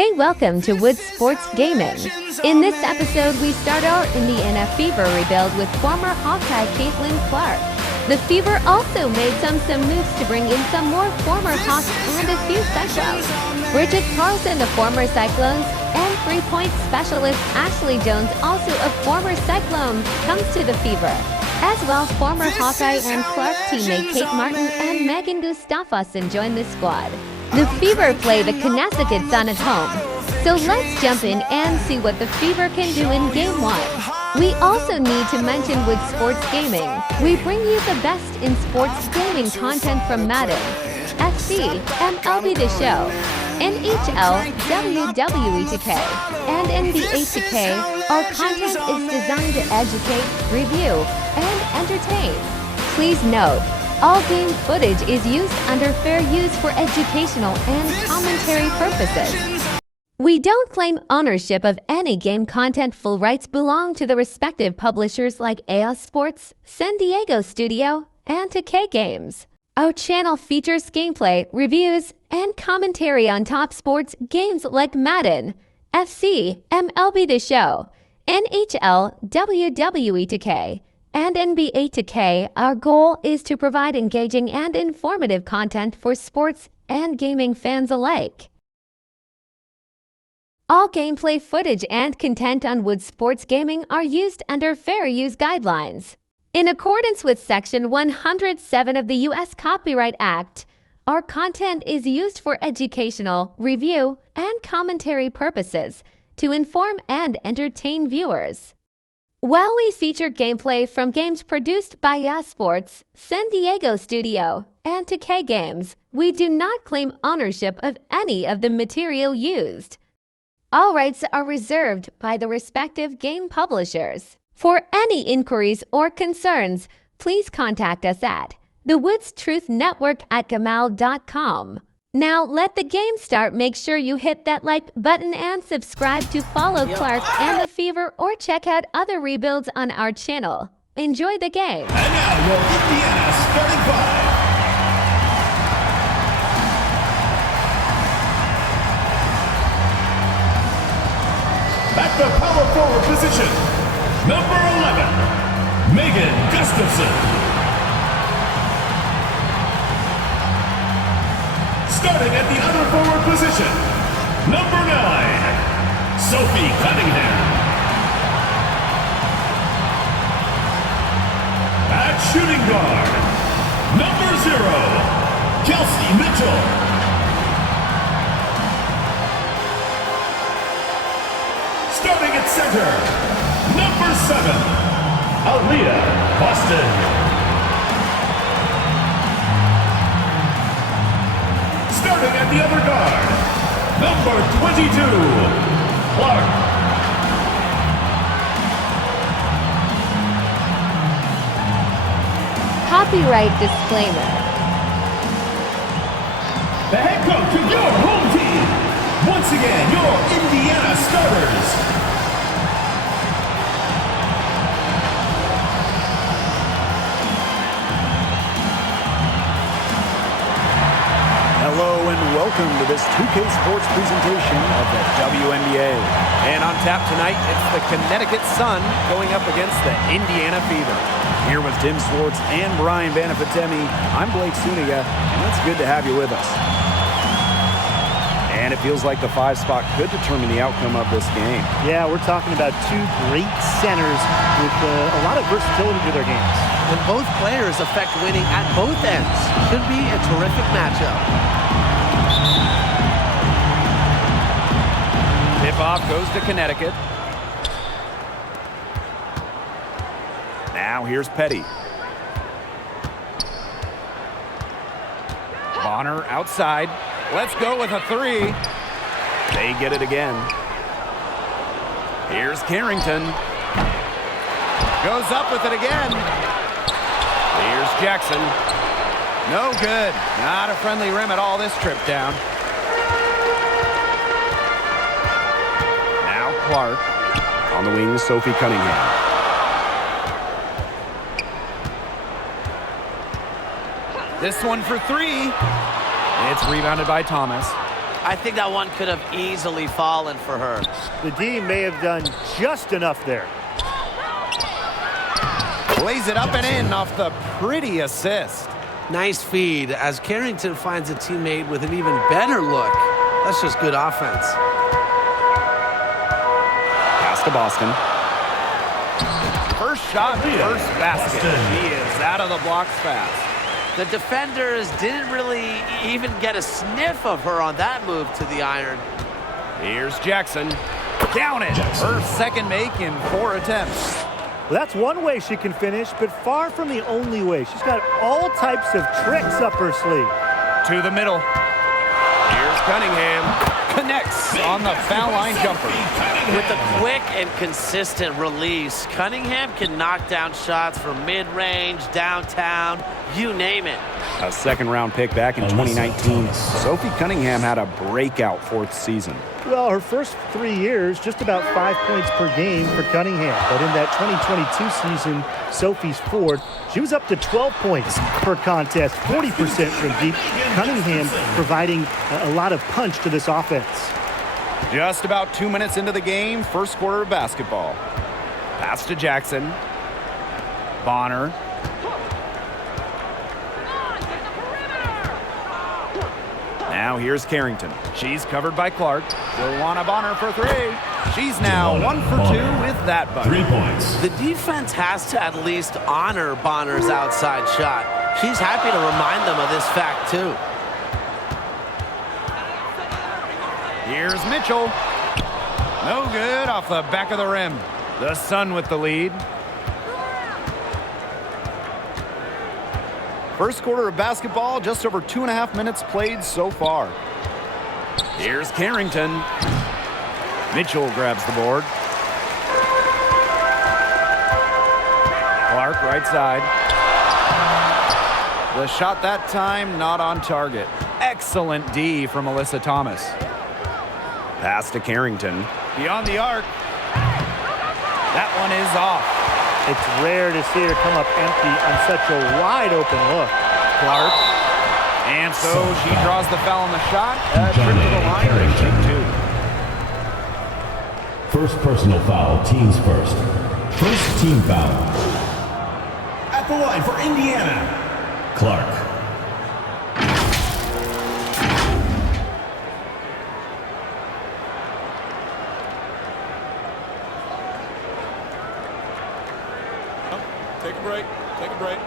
Hey, welcome to Wood Sports Gaming. In this episode, we start our Indiana Fever rebuild with former Hawkeye Caitlyn Clark. The Fever also made some moves to bring in some more former Hawks and a few Cyclones. Bridget Carlson, the former Cyclones, and three-point specialist Ashley Jones, also a former Cyclone, comes to the Fever. As well, former Hawkeye and Clark teammate Kate Martin and Megan Gustafsson join the squad. The Fever play the Connecticut Sun at home. So let's jump in and see what the Fever can do in Game 1. We also need to mention Wood Sports Gaming. We bring you the best in sports gaming content from Madden, FC, MLB The Show, NHL, WWE 2K, and NBA 2K. Our content is designed to educate, review, and entertain. Please note, all game footage is used under fair use for educational and commentary purposes. We don't claim ownership of any game content. Full rights belong to the respective publishers like EA Sports, San Diego Studio, and 2K Games. Our channel features gameplay, reviews, and commentary on top sports games like Madden, FC, MLB The Show, NHL, WWE 2K, and NBA 2K. Our goal is to provide engaging and informative content for sports and gaming fans alike. All gameplay footage and content on Wood Sports Gaming are used under fair use guidelines. In accordance with Section 107 of the U.S. Copyright Act, our content is used for educational, review, and commentary purposes to inform and entertain viewers. While we feature gameplay from games produced by EA Sports, San Diego Studio, and 2K Games, we do not claim ownership of any of the material used. All rights are reserved by the respective game publishers. For any inquiries or concerns, please contact us at thewoodstruthnetwork@gmail.com. Now let the game start. Make sure you hit that like button and subscribe to follow Clark and the Fever or check out other rebuilds on our channel. Enjoy the game. And now your Indiana starting five. At the power forward position, number 11, Megan Gustafsson. Starting at the other forward position, number 9, Sophie Cunningham. At shooting guard, number 0, Kelsey Mitchell. Starting at center, number 7, Aaliyah Boston. Starting at the other guard, number 22, Clark. Copyright disclaimer. The head coach of your home team. Once again, your Indiana starters. Hello and welcome to this 2K Sports presentation of the WNBA. And on tap tonight, it's the Connecticut Sun going up against the Indiana Fever. Here with Tim Swartz and Brian Banafitemi, I'm Blake Suniga, and it's good to have you with us. And it feels like the 5 spot could determine the outcome of this game. Yeah, we're talking about two great centers with a lot of versatility to their games. And both players affect winning at both ends. Should be a terrific matchup. Tip-off goes to Connecticut. Now here's Petty. Bonner outside. Let's go with a 3. They get it again. Here's Carrington. Goes up with it again. Here's Jackson. No good. Not a friendly rim at all this trip down. Now Clark. On the wing, Sophie Cunningham. This one for 3. It's rebounded by Thomas. I think that one could have easily fallen for her. The D may have done just enough there. Lays it up and in off the pretty assist. Nice feed as Carrington finds a teammate with an even better look. That's just good offense. Pass to Boston. First shot, first basket. He is out of the blocks fast. The defenders didn't really even get a sniff of her on that move to the iron. Here's Jackson. Down it. Her second make in 4 attempts. Well, that's one way she can finish, but far from the only way. She's got all types of tricks up her sleeve. To the middle. Here's Cunningham. Connects on the foul line jumper. With a quick and consistent release, Cunningham can knock down shots from mid-range, downtown, you name it. A second-round pick back in 2019. Sophie Cunningham had a breakout 4th season. Well, her first 3 years, just about 5 points per game for Cunningham. But in that 2022 season, Sophie's 4th, she was up to 12 points per contest, 40% from deep. Cunningham providing a lot of punch to this offense. Just about 2 minutes into the game, first quarter of basketball. Pass to Jackson. Bonner. Now here's Carrington. She's covered by Clark. Joanna Bonner for 3. She's now 1 for 2 with that bucket. 3 points. The defense has to at least honor Bonner's outside shot. She's happy to remind them of this fact, too. Here's Mitchell. No good off the back of the rim. The Sun with the lead. First quarter of basketball, just over 2.5 minutes played so far. Here's Carrington. Mitchell grabs the board. Clark right side. The shot that time not on target. Excellent D from Alyssa Thomas. Pass to Carrington. Beyond the arc. That one is off. It's rare to see her come up empty on such a wide open look. Clark. And so she draws the foul on the shot. Trip to the line. They take 2. First personal foul, teams first. First team foul. At the line for Indiana, Clark. Take a break. Take a break.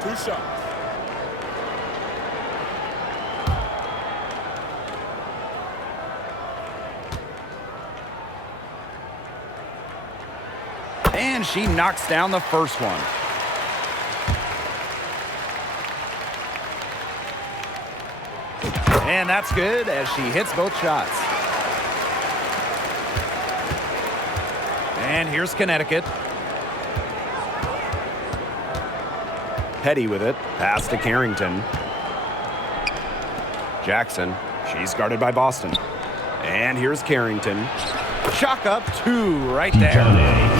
2 shots. And she knocks down the first one. And that's good as she hits both shots. And here's Connecticut. Petty with it. Pass to Carrington. Jackson. She's guarded by Boston. And here's Carrington. Chalk up 2 right there.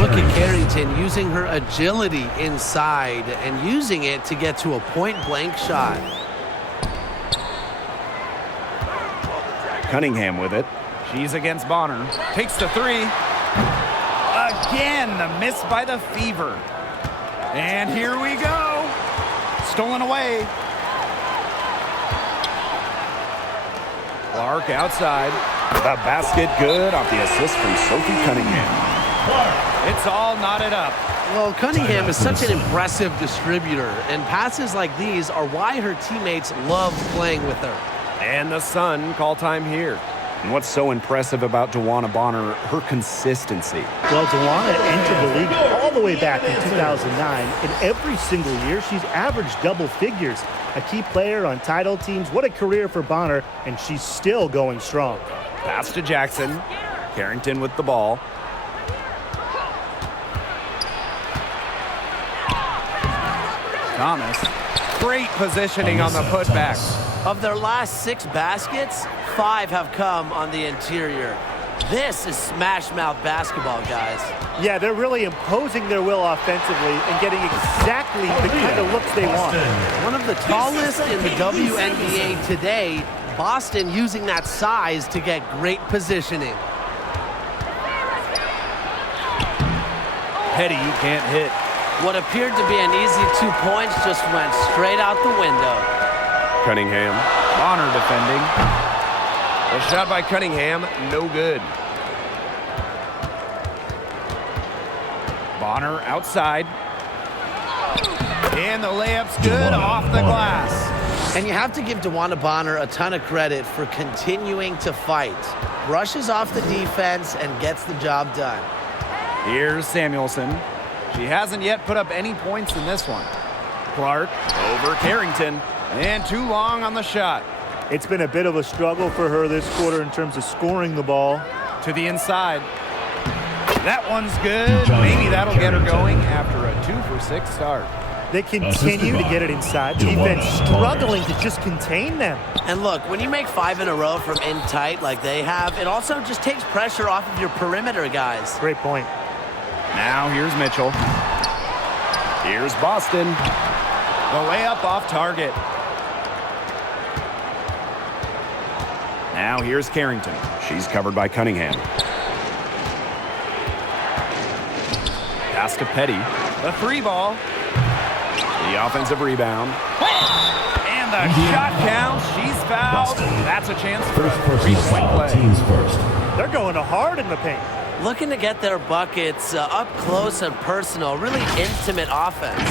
Look at Carrington using her agility inside and using it to get to a point-blank shot. Cunningham with it. She's against Bonner. Takes the 3. Again, the miss by the Fever. And here we go. Stolen away. Clark outside. The basket good off the assist from Sophie Cunningham. It's all knotted up. Well, Cunningham is such an impressive distributor, and passes like these are why her teammates love playing with her. And the Sun call time here. And what's so impressive about Joanna Bonner, her consistency. Well, Joanna entered the league all the way back in 2009, and every single year she's averaged double figures. A key player on title teams. What a career for Bonner, and she's still going strong. Pass to Jackson. Carrington with the ball. Thomas. Great positioning on the putback. Of their last 6 baskets, 5 have come on the interior. This is smash-mouth basketball, guys. Yeah, they're really imposing their will offensively and getting exactly the kind of looks they want. One of the tallest in the WNBA today, Boston using that size to get great positioning. Petty can't hit. What appeared to be an easy 2 points just went straight out the window. Cunningham. Bonner defending. The shot by Cunningham, no good. Bonner outside. And the layup's good off the glass. And you have to give DeWanda Bonner a ton of credit for continuing to fight. Brushes off the defense and gets the job done. Here's Samuelson. She hasn't yet put up any points in this one. Clark over Carrington. And too long on the shot. It's been a bit of a struggle for her this quarter in terms of scoring the ball. To the inside. That one's good. Maybe that'll get her going after a 2-for-6 start. They continue to get it inside. The defense struggling to just contain them. And look, when you make 5 in a row from in tight like they have, it also just takes pressure off of your perimeter guys. Great point. Now here's Mitchell. Here's Boston. The layup off target. Now here's Carrington. She's covered by Cunningham. Pass to Petty. The 3 ball. The offensive rebound. And the shot counts. She's fouled. That's a chance for a three-point play. Teams first. They're going hard in the paint. Looking to get their buckets up close and personal, really intimate offense.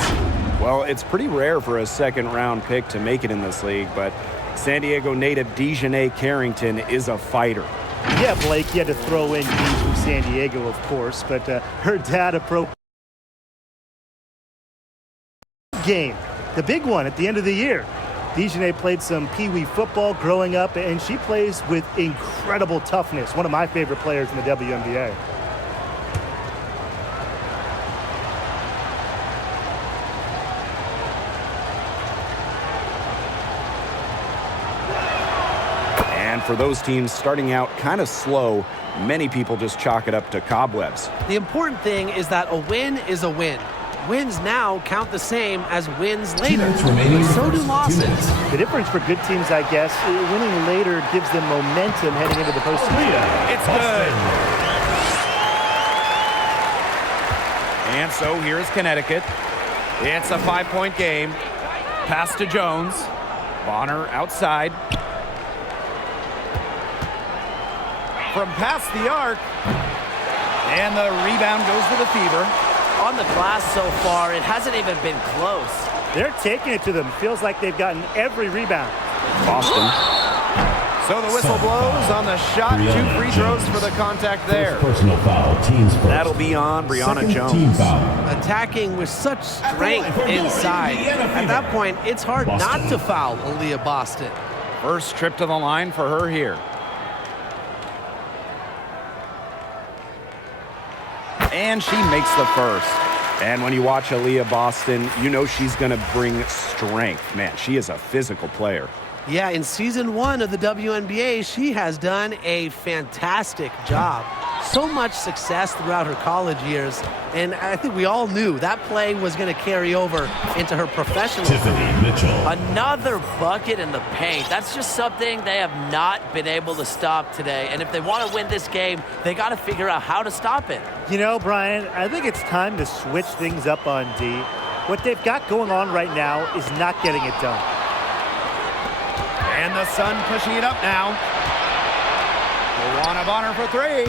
Well, it's pretty rare for a second-round pick to make it in this league, but San Diego native Dejanay Carrington is a fighter. Yeah, Blake, you had to throw in D from San Diego, of course, but her dad approached game, the big one at the end of the year. Dejanay played some Pee-wee football growing up, and she plays with incredible toughness. One of my favorite players in the WNBA. And for those teams starting out kind of slow, many people just chalk it up to cobwebs. The important thing is that a win is a win. Wins now count the same as wins later. So do losses. The difference for good teams, I guess, winning later gives them momentum heading into the postseason. It's good. And so here's Connecticut. It's a 5-point game. Pass to Jones. Bonner outside. From past the arc. And the rebound goes to the Fever. On the glass so far, it hasn't even been close. They're taking it to them. Feels like they've gotten every rebound. Boston. So the whistle blows on the shot. 2 free throws for the contact there. Personal foul. Teams first. That'll be on Brianna Second Jones. Team foul. Attacking with such strength inside. At that point, it's hard not to foul Aaliyah Boston. First trip to the line for her here. And she makes the first. And when you watch Aaliyah Boston, you know she's going to bring strength. Man, she is a physical player. Yeah, in season 1 of the WNBA, she has done a fantastic job. So much success throughout her college years, and I think we all knew that play was going to carry over into her professional career. Mitchell. Another bucket in the paint. That's just something they have not been able to stop today. And if they want to win this game, they got to figure out how to stop it. You know, Brian, I think it's time to switch things up on D. What they've got going on right now is not getting it done. And the Sun pushing it up now. Luana Bonner for 3.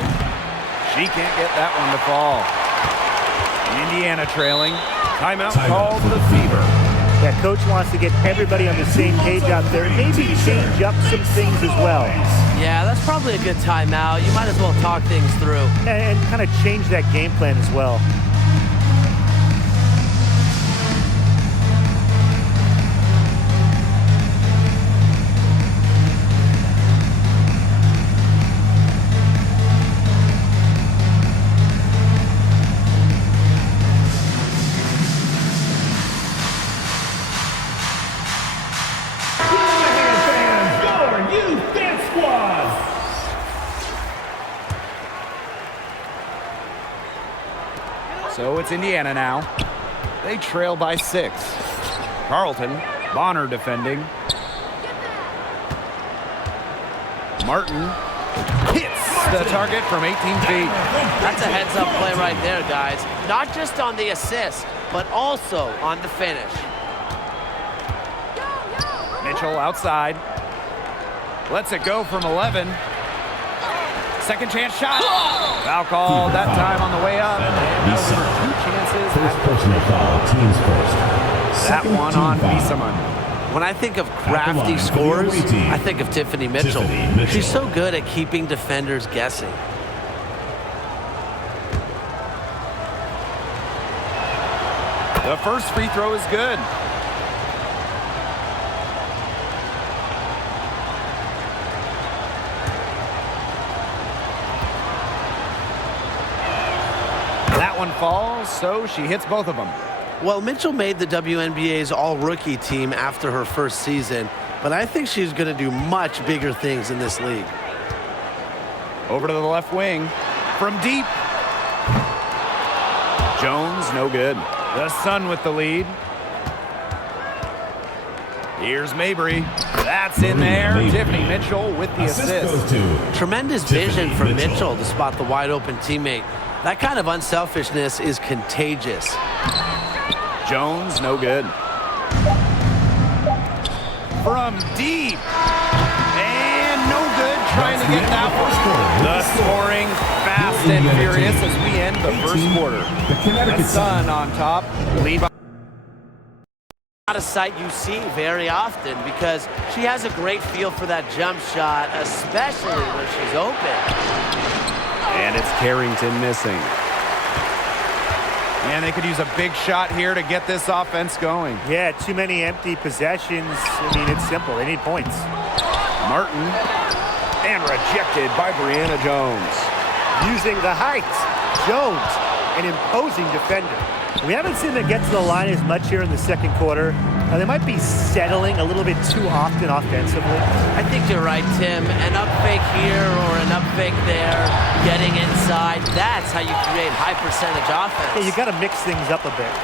She can't get that one to fall. Indiana trailing. Timeout called the Fever. Yeah, coach wants to get everybody on the same page out there. Maybe change up some things as well. Yeah, that's probably a good timeout. You might as well talk things through. And kind of change that game plan as well. So it's Indiana now. They trail by 6. Carlton, Bonner defending. Martin hits the target from 18 feet. That's a heads-up play right there, guys. Not just on the assist, but also on the finish. Mitchell outside. Lets it go from 11. Second chance shot. Foul called that time on the way up. And those were 2 chances. First personal foul, teams first. That Second one team on foul. Bissaman. When I think of crafty scores, I think of Tiffany Mitchell. She's so good at keeping defenders guessing. The first free throw is good. That one falls, so she hits both of them. Well, Mitchell made the WNBA's all-rookie team after her first season, but I think she's going to do much bigger things in this league. Over to the left wing. From deep. Jones, no good. The Sun with the lead. Here's Mabry. That's in there. Tiffany Mitchell with the assist. Goes to Tremendous vision for Mitchell to spot the wide-open teammate. That kind of unselfishness is contagious. Jones, no good. From deep. And no good trying to get that one. The scoring fast and furious as we end the first quarter. The Sun on top. Lead by. Not a sight you see very often because she has a great feel for that jump shot, especially when she's open. And it's Carrington missing. And they could use a big shot here to get this offense going. Yeah, too many empty possessions. I mean, it's simple. They need points. Martin. And rejected by Brianna Jones. Using the height. Jones, an imposing defender. We haven't seen them get to the line as much here in the second quarter. They might be settling a little bit too often offensively. I think you're right, Tim. An up fake here or an up fake there, getting inside. That's how you create high percentage offense. Yeah, you got to mix things up a bit.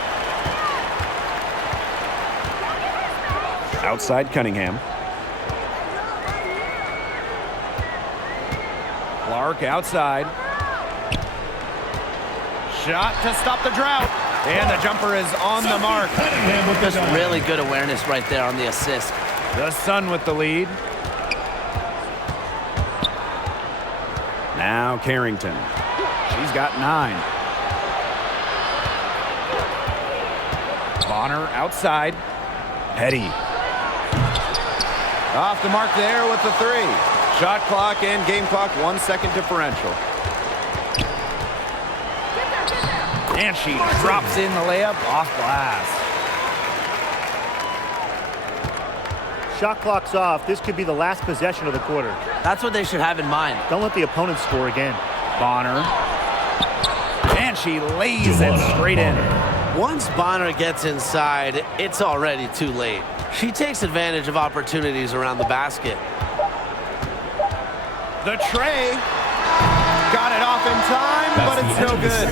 Outside Cunningham. Clark outside. Shot to stop the drought. And the jumper is on the mark. Just really good awareness right there on the assist. The Sun with the lead. Now Carrington. She's got 9. Bonner outside. Petty. Off the mark there with the 3. Shot clock and game clock 1 second differential. And she drops in the layup off glass. Shot clock's off. This could be the last possession of the quarter. That's what they should have in mind. Don't let the opponent score again. Bonner. And she lays it straight in. Once Bonner gets inside, it's already too late. She takes advantage of opportunities around the basket. The tray. Got it off in time, but it's no good.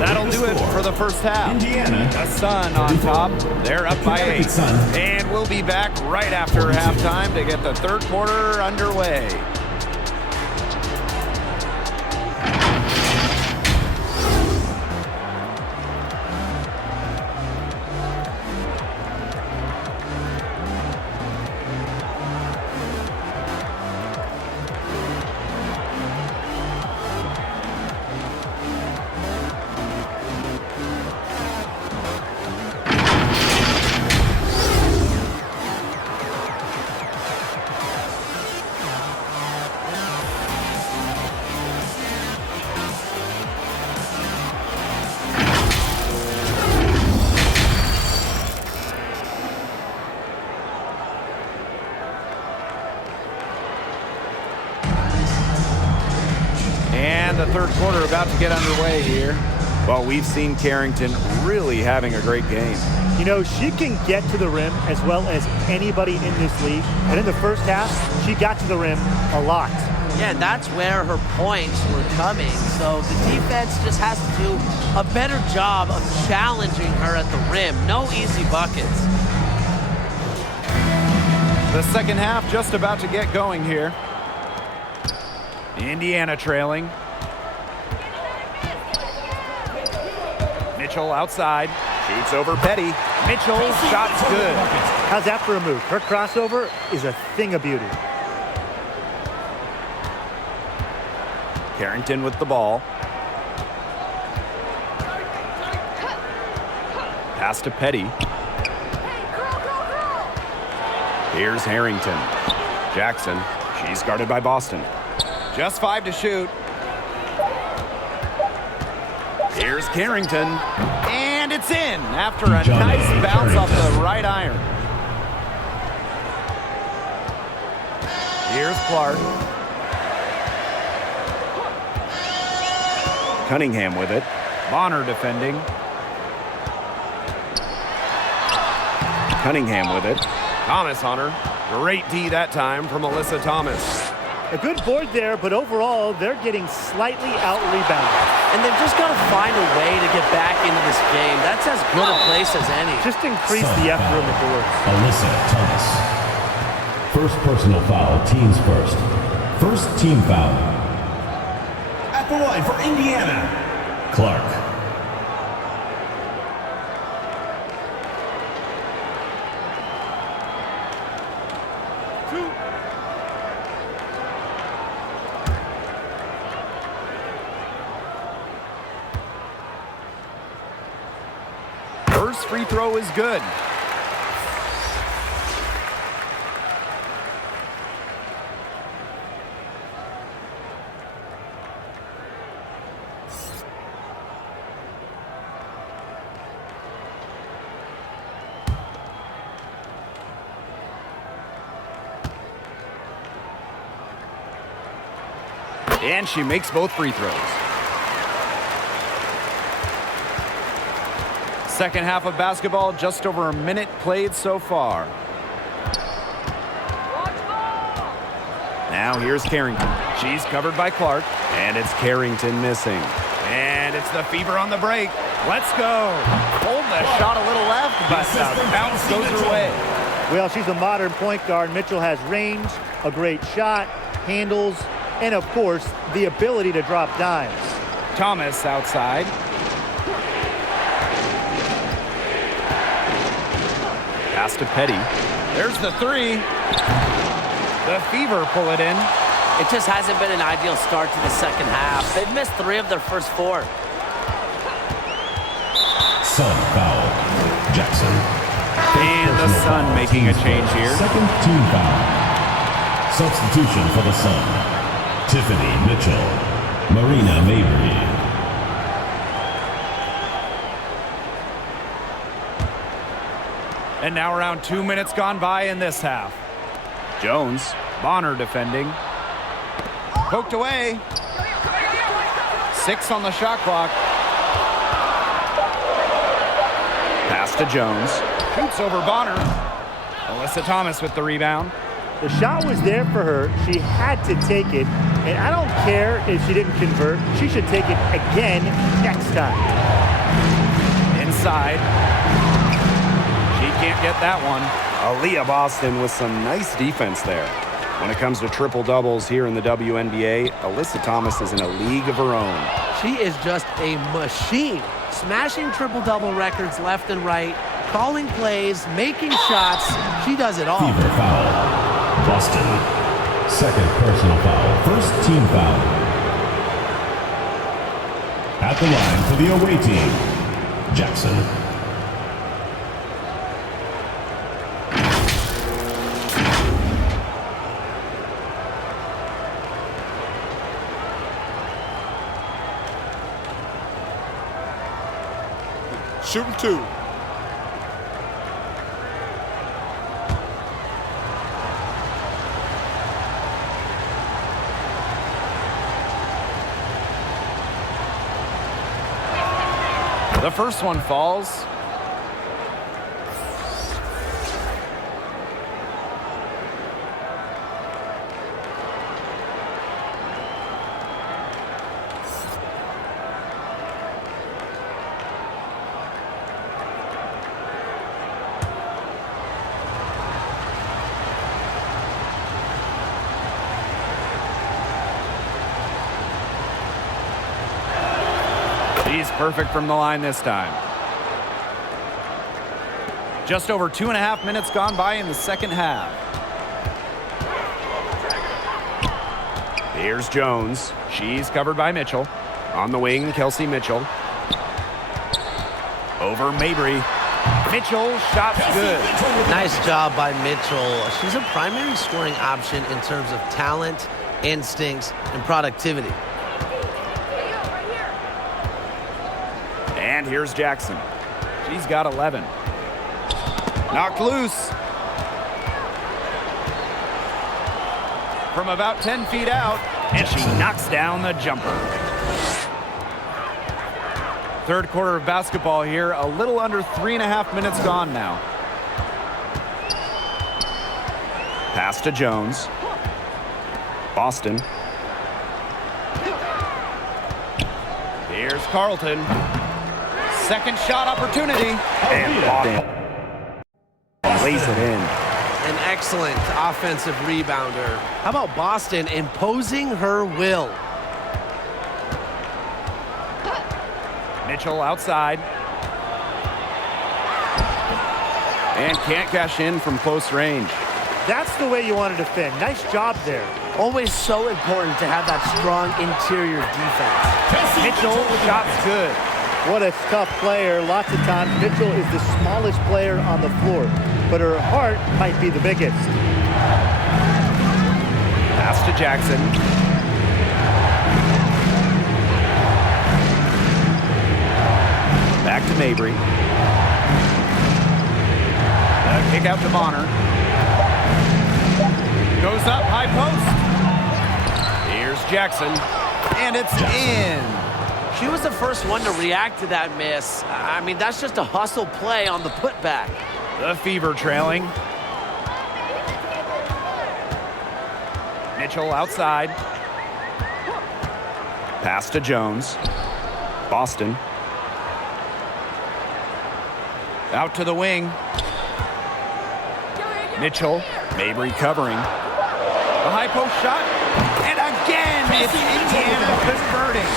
That'll do it for the first half. The Sun on top. They're up by 8. And we'll be back right after halftime to get the third quarter underway. And the third quarter about to get underway here. Well, we've seen Carrington really having a great game. You know, she can get to the rim as well as anybody in this league. And in the first half, she got to the rim a lot. Yeah, that's where her points were coming. So the defense just has to do a better job of challenging her at the rim. No easy buckets. The second half just about to get going here. Indiana trailing. Mitchell outside. Shoots over Petty. Mitchell's shot's good. How's that for a move? Her crossover is a thing of beauty. Carrington with the ball. Pass to Petty. Here's Harrington. Jackson. She's guarded by Boston. Just 5 to shoot. Here's Carrington. And it's in after a nice bounce off the right iron. Here's Clark. Cunningham with it. Bonner defending. Cunningham with it. Thomas on her. Great D that time from Alyssa Thomas. A good board there, but overall, they're getting slightly out-rebounded. And they've just got to find a way to get back into this game. That's as good a place as any. Just increase the effort on the boards. Alyssa Thomas. First personal foul, teams first. First team foul. At the line for Indiana, Clark. First free throw is good. And she makes both free throws. Second half of basketball, just over a minute played so far. Now here's Carrington. She's covered by Clark, and it's Carrington missing. And it's the Fever on the break. Let's go. Hold the shot a little left, but the bounce goes her way. Well, she's a modern point guard. Mitchell has range, a great shot, handles, and of course, the ability to drop dimes. Thomas outside. Pass to Petty. There's the three. The Fever pull it in. It just hasn't been an ideal start to the second half. They've missed 3 of their first 4. Sun foul. Jackson. And the Sun making a change here. Second team foul. Substitution for the Sun. Tiffany Mitchell. Marina Mabry. And now around 2 minutes gone by in this half. Jones, Bonner defending. Poked away. 6 on the shot clock. Pass to Jones. Shoots over Bonner. Alyssa Thomas with the rebound. The shot was there for her. She had to take it. And I don't care if she didn't convert. She should take it again next time. Inside. She can't get that one. Aaliyah Boston with some nice defense there. When it comes to triple doubles here in the WNBA, Alyssa Thomas is in a league of her own. She is just a machine. Smashing triple-double records left and right, calling plays, making shots. She does it all. Fever foul. Boston. Second personal foul. First team foul. At the line for the away team, Jackson. Shooting 2. The first one falls. He's perfect from the line this time. Just over 2.5 minutes gone by in the second half. Here's Jones. She's covered by Mitchell. On the wing, Kelsey Mitchell. Over Mabry. Mitchell, shot's good. Nice job by Mitchell. She's a primary scoring option in terms of talent, instincts, and productivity. And here's Jackson. She's got 11. Knocked loose. From about 10 feet out, and she knocks down the jumper. Third quarter of basketball here, a little under 3.5 minutes gone now. Pass to Jones. Boston. Here's Carlton. Second shot opportunity. And Boston lays it in. An excellent offensive rebounder. How about Boston imposing her will? Mitchell outside. And can't cash in from close range. That's the way you want to defend. Nice job there. Always so important to have that strong interior defense. Mitchell, shot's good. What a tough player. Lots of times Mitchell is the smallest player on the floor, but her heart might be the biggest. Pass to Jackson. Back to Mabry. Kick out to Bonner. Goes up, high post. Here's Jackson. And it's in. She was the first one to react to that miss. I mean, that's just a hustle play on the putback. The Fever trailing. Mitchell outside. Pass to Jones. Boston. Out to the wing. Mitchell. Mabry covering. The high post shot. And again, it's Indiana converting.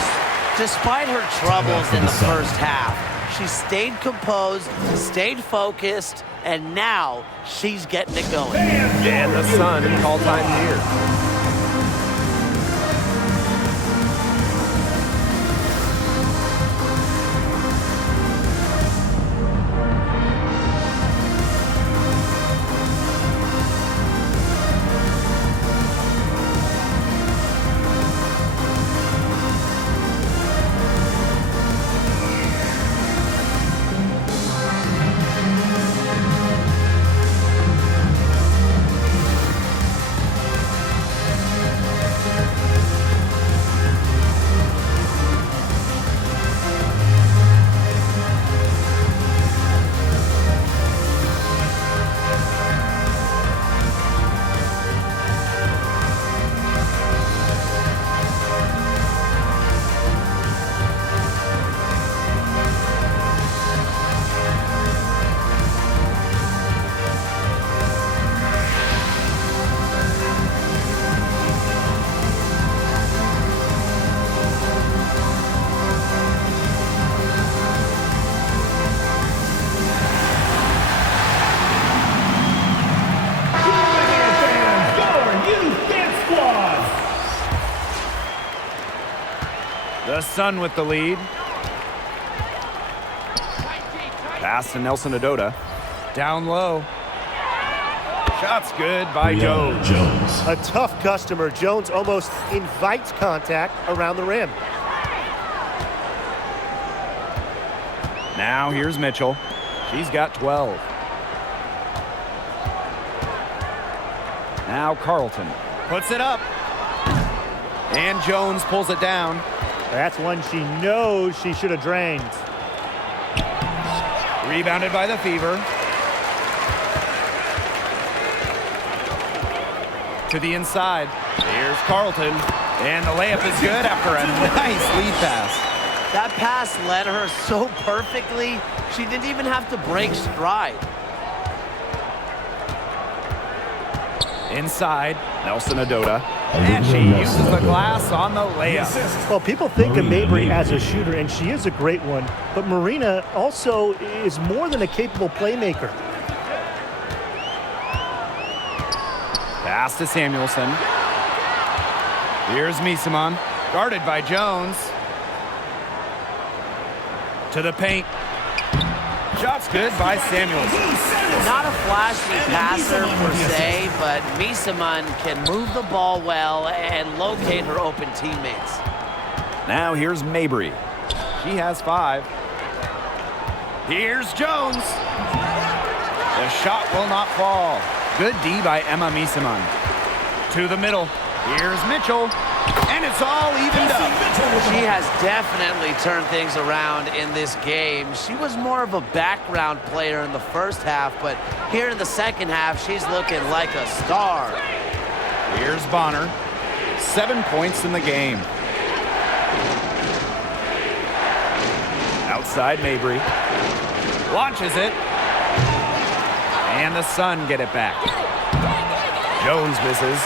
Despite her troubles in the first half, she stayed composed, stayed focused, and now she's getting it going. And the Sun call time here. The Sun with the lead. Pass to Nelson Adota. Down low. Shot's good by Jones. A tough customer. Jones almost invites contact around the rim. Now here's Mitchell. She's got 12. Now Carlton puts it up. And Jones pulls it down. That's one she knows she should have drained. Rebounded by the Fever. To the inside. Here's Carlton. And the layup is good after a nice lead pass. That pass led her so perfectly, she didn't even have to break stride. Inside, Nelson Adota. And she uses the glass on the layup. Well, people think of Mabry as a shooter, and she is a great one. But Marina also is more than a capable playmaker. Pass to Samuelson. Here's Misaman, guarded by Jones. To the paint. Shot's good by Samuelson. Not a flashy passer per se, but Misaman can move the ball well and locate her open teammates. Now here's Mabry. She has 5. Here's Jones. The shot will not fall. Good D by Emma Misaman. To the middle. Here's Mitchell. And it's all evened up. She has definitely turned things around in this game. She was more of a background player in the first half, but here in the second half, she's looking like a star. Here's Bonner. 7 points in the game. Outside Mabry. Launches it. And the Sun get it back. Jones misses.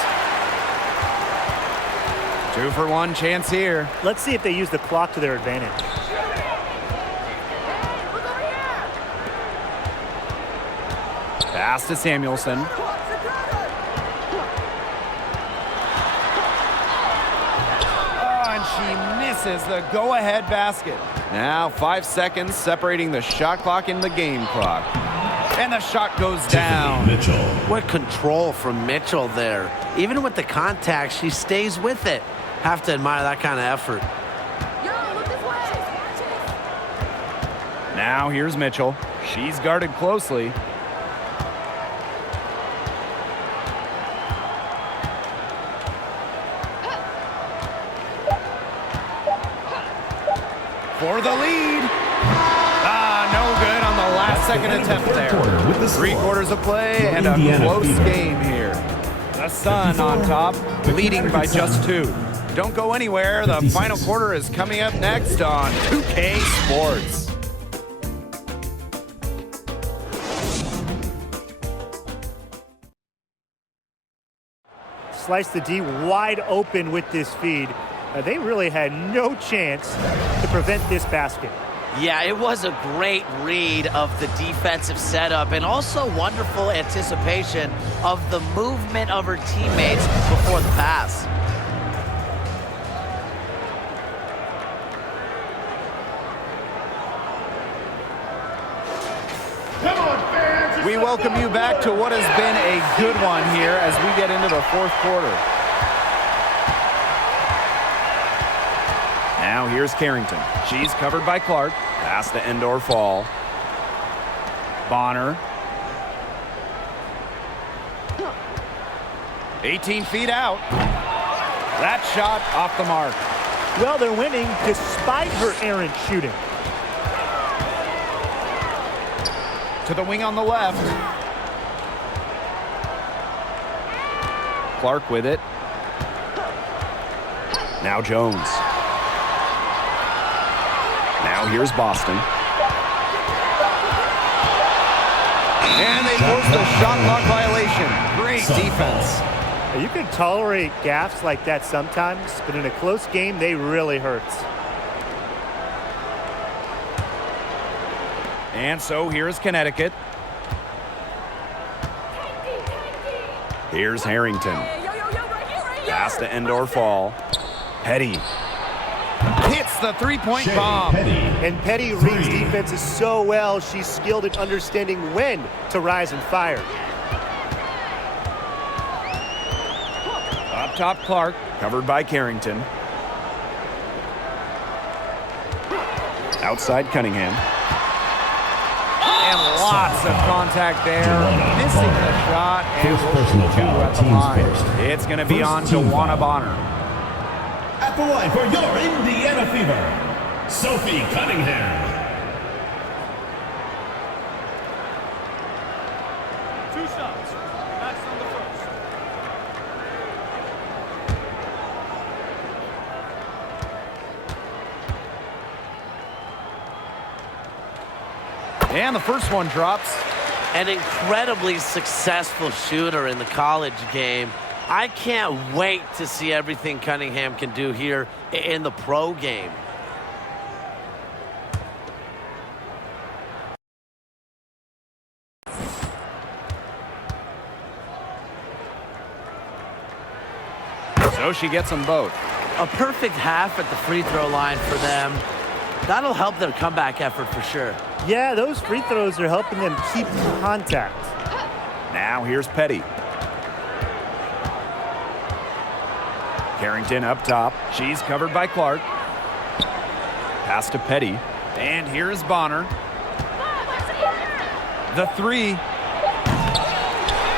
2-for-1 chance here. Let's see if they use the clock to their advantage. Pass to Samuelson. Oh, and she misses the go-ahead basket. Now 5 seconds separating the shot clock and the game clock. And the shot goes down. What control from Mitchell there. Even with the contact, she stays with it. Have to admire that kind of effort. Now here's Mitchell. She's guarded closely. For the lead. No good on the last second attempt there. 3 quarters of play and a close game here. The Sun on top, leading by just 2. Don't go anywhere. The final quarter is coming up next on 2K Sports. Slice the D wide open with this feed. They really had no chance to prevent this basket. Yeah, it was a great read of the defensive setup and also wonderful anticipation of the movement of her teammates before the pass. We welcome you back to what has been a good one here as we get into the 4th quarter. Now here's Carrington. She's covered by Clark. Pass to Endor Fall. Bonner. 18 feet out. That shot off the mark. Well, they're winning despite her errant shooting. To the wing on the left. Clark with it. Now Jones. Now here's Boston. And they force the shot clock violation. Great defense. You can tolerate gaffes like that sometimes, but in a close game, they really hurt. And so here's Connecticut. Here's Harrington. Pass to Endor Fall. Petty. Hits the 3-point bomb. And Petty reads defenses so well, she's skilled at understanding when to rise and fire. Up top, Clark, covered by Carrington. Outside Cunningham. And lots of contact there. Missing the shot. And personal foul, at the teams line. first. It's going to be First on to team Juana foul. Bonner. At the line for your Indiana Fever, Sophie Cunningham. 2 shots. That's on the first. And the first one drops. An incredibly successful shooter in the college game. I can't wait to see everything Cunningham can do here in the pro game. So she gets them both. A perfect half at the free throw line for them. That'll help their comeback effort for sure. Yeah, those free throws are helping them keep contact. Now here's Petty. Carrington up top. She's covered by Clark. Pass to Petty. And here's Bonner. The three.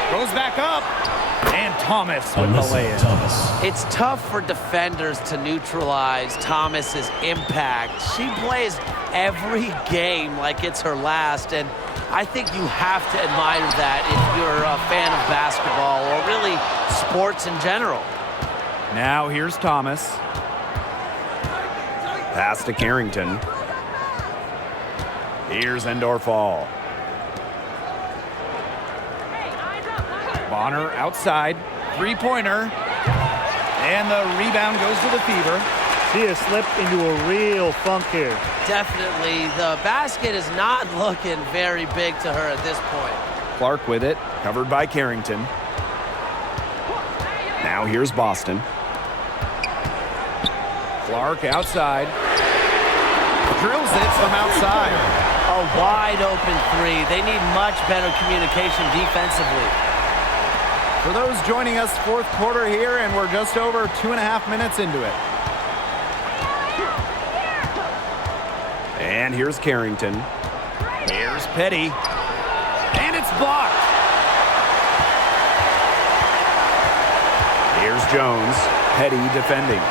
Goes back up. And Thomas with the lay-in. It's tough for defenders to neutralize Thomas's impact. She plays every game like it's her last, and I think you have to admire that if you're a fan of basketball or really sports in general. Now here's Thomas. Pass to Carrington. Here's Endorf-All. Bonner outside. Three-pointer. And the rebound goes to the Fever. She has slipped into a real funk here. Definitely. The basket is not looking very big to her at this point. Clark with it. Covered by Carrington. Now here's Boston. Clark outside. Drills it from outside. A wide open three. They need much better communication defensively. For those joining us, fourth quarter here, and we're just over 2.5 minutes into it. And here's Carrington. Here's Petty. And it's blocked. Here's Jones. Petty defending.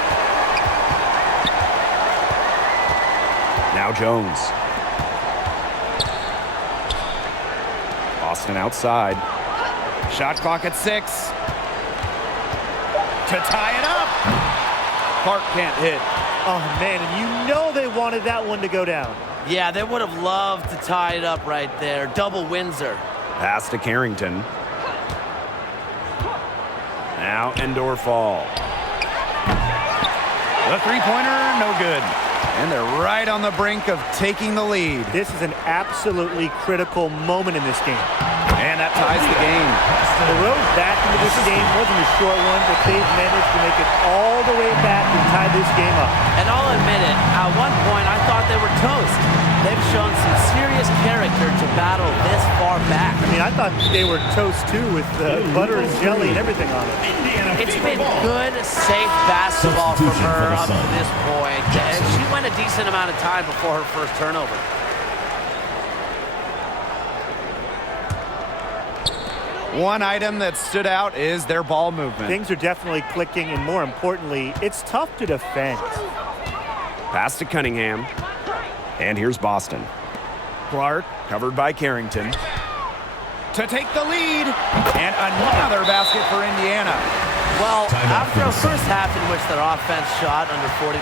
Now Jones. Boston outside. Shot clock at 6. To tie it up. Clark can't hit. Oh, man, and you know they wanted that one to go down. Yeah, they would have loved to tie it up right there. Double Windsor. Pass to Carrington. Now Endorf-All. The three-pointer, no good. And they're right on the brink of taking the lead. This is an absolutely critical moment in this game. And that ties the game. The road back into this game wasn't a short one, but they've managed to make it all the way back and tie this game up. And I'll admit it, at one point I thought they were toast. They've shown some serious character to battle this far back. I mean, I thought they were toast too with butter and jelly and everything on it. It's been good, safe basketball from her up to this point. And she went a decent amount of time before her first turnover. One item that stood out is their ball movement. Things are definitely clicking, and more importantly, it's tough to defend. Pass to Cunningham. And here's Boston. Clark, covered by Carrington. To take the lead. And another basket for Indiana. Well, after a first half in which their offense shot under 40%,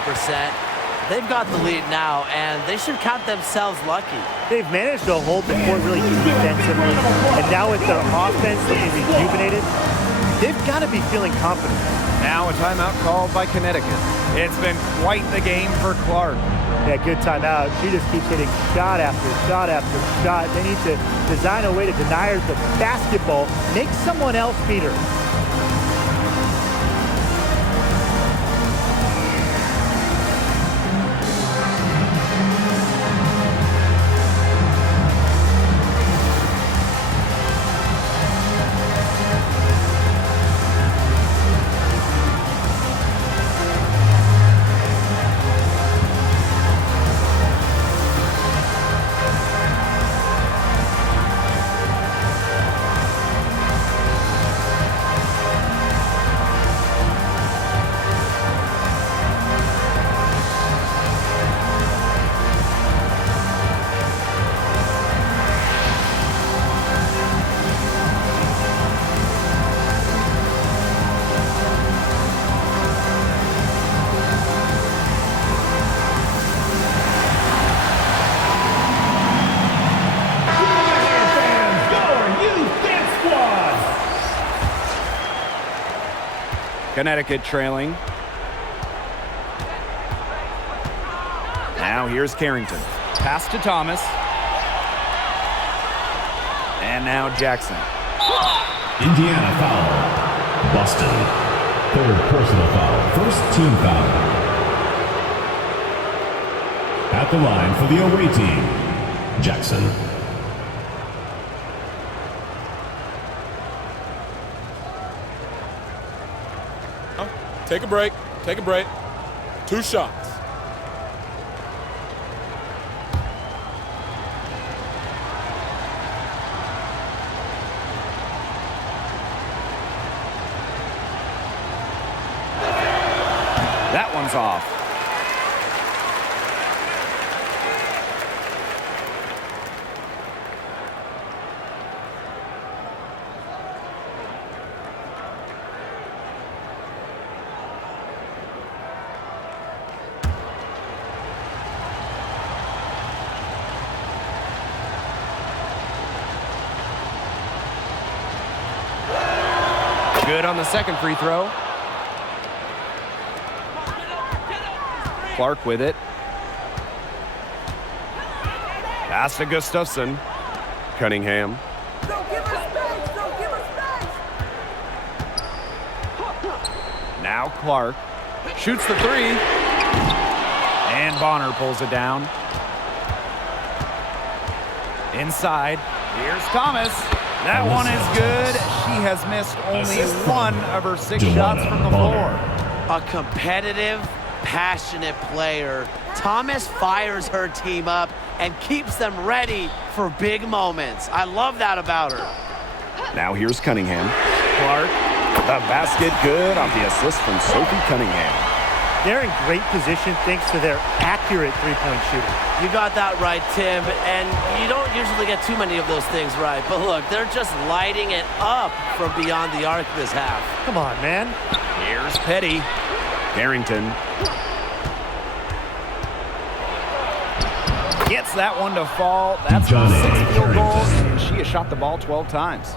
they've got the lead now, and they should count themselves lucky. They've managed to hold the court really defensively, and now with their offense looking rejuvenated, they've got to be feeling confident. Now a timeout called by Connecticut. It's been quite the game for Clark. Yeah, good timeout. She just keeps hitting shot after shot after shot. They need to design a way to deny her the basketball, make someone else beat her. Connecticut trailing. Now here's Carrington. Pass to Thomas. And now Jackson. Indiana foul. Boston. Third personal foul. First team foul. At the line for the away team, Jackson. Take a break. Take a break. 2 shots. That one's off. Good on the second free throw. Clark with it. Pass to Gustafson. Cunningham. Now Clark shoots the 3. And Bonner pulls it down. Inside. Here's Thomas. That one is good. She has missed only 1 of her 6 shots from the floor. A competitive, passionate player. Thomas fires her team up and keeps them ready for big moments. I love that about her. Now here's Cunningham. Clark. The basket good off the assist from Sophie Cunningham. They're in great position thanks to their accurate three-point shooting. You got that right, Tim, and you don't usually get too many of those things right. But look, they're just lighting it up from beyond the arc this half. Come on, man. Here's Petty. Carrington. Gets that one to fall. That's her 6th field goal, and she has shot the ball 12 times.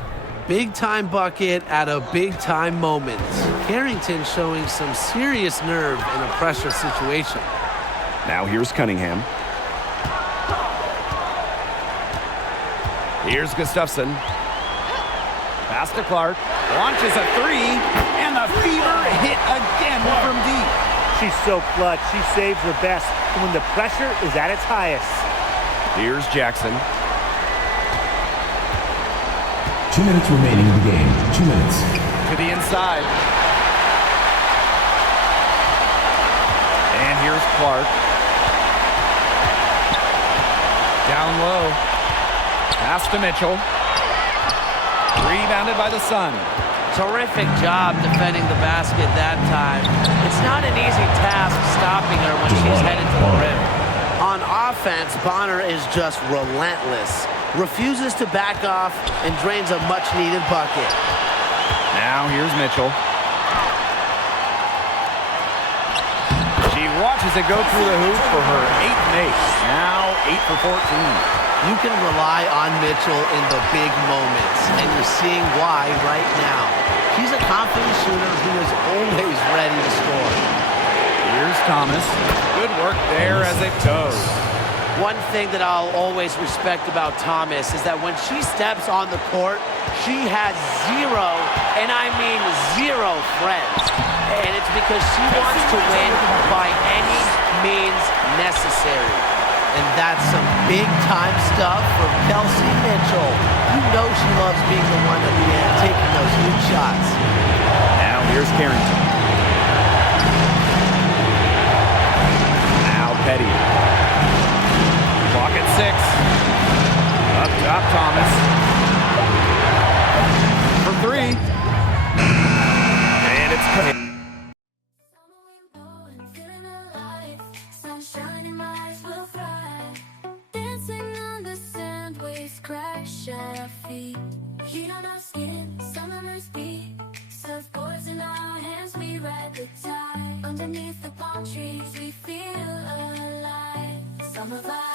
Big-time bucket at a big-time moment. Carrington showing some serious nerve in a pressure situation. Now here's Cunningham. Here's Gustafson. Pass to Clark. Launches a 3, and the Fever hit again from deep. She's so clutch. She saves her best when the pressure is at its highest. Here's Jackson. 2 minutes remaining in the game. 2 minutes. To the inside. And here's Clark. Down low. Pass to Mitchell. Rebounded by the Sun. Terrific job defending the basket that time. It's not an easy task stopping her when she's headed to the rim. On offense, Bonner is just relentless. Refuses to back off and drains a much-needed bucket. Now here's Mitchell. She watches it go through the hoop for her 8th make. Now 8 for 14. You can rely on Mitchell in the big moments, and you're seeing why right now. She's a confident shooter who is always ready to score. Here's Thomas. Good work there as it goes. One thing that I'll always respect about Thomas is that when she steps on the court, she has 0, and I mean 0 friends. And it's because she wants to win by any means necessary. And that's some big-time stuff from Kelsey Mitchell. You know she loves being the one at the end, taking those huge shots. Now here's Carrington. Now Petty. Clock at 6. Up top, Thomas. For 3. And it's Petty. Heat on our skin, summer's beat. Surfboards in our hands, we ride the tide. Underneath the palm trees, we feel alive. Summer vibe.